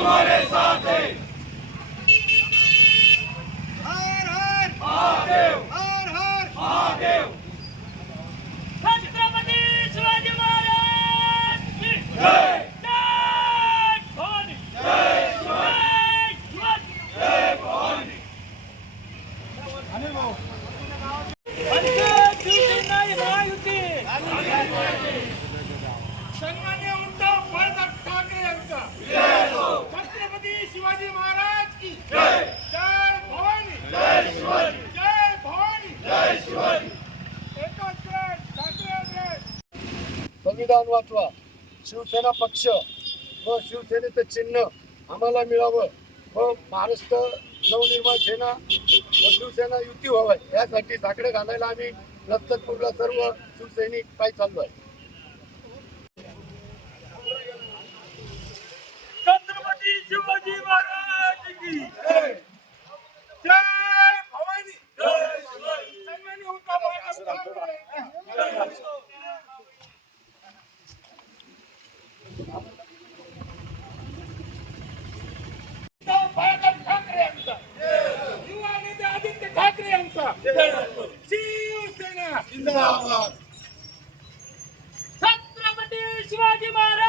तुम्हारे साथ है हर हर महादेव हर हर महादेव छत्रपति शिवाजी महाराज की जय अनिल संविधान वाचवा शिवसेना पक्ष व शिवसेनेचं चिन्ह आम्हाला मिळावं व महाराष्ट्र नवनिर्माण सेना व शिवसेना युती व्हावं यासाठी साकडे घालायला आम्ही नस्तरपूरला सर्व शिवसैनिक पाय चाललो आहे शिवसेना! छत्रपती शिवाजी महाराज!